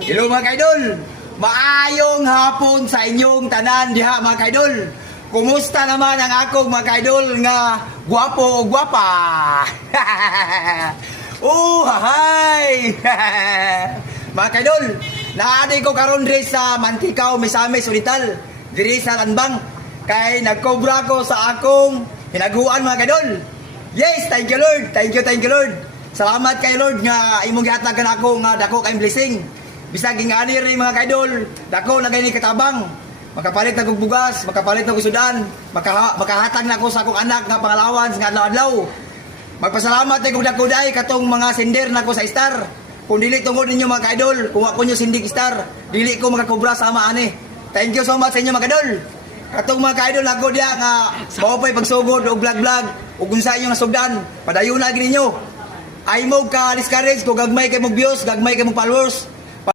Hello mga kaidol. Maayong hapon sa inyong tanan diha mga kaidol. Kumusta naman ang akong mga kaidol nga gwapo o gwapa? Hi! Mga kaidol, naadi ko karon diri sa Mantikao, Misamis, Oriental, diri sa Lanbang. Kay nagkobra ko sa akong hinaguan mga kaidol. Yes, thank you Lord. Thank you Lord. Salamat kay Lord nga imong gihatag ako nga dako kay blessing. Bisag gingani rin mga kaidol, dako na gani katabang. Makapalit na kong bugas, makapalit na kong sudan, makahatag na ako sa akong anak nga pangalawan nga adlaw-adlaw. Magpasalamat ay kong dakuday katong mga sender na ko sa star. Kung dili tungod ninyo mga kaidol, kung ako nyo sindig star, dili ko makakobra sama ani. Thank you so much sa inyo mga kaidol. Katong mga kaidol ako diya nga maupay pagsugod o vlog-vlog o kung sa inyo nga sugdan, padayon na gini nyo. Ay mo ka discourage ko gagmay kay mong views, gagmay kay mong followers.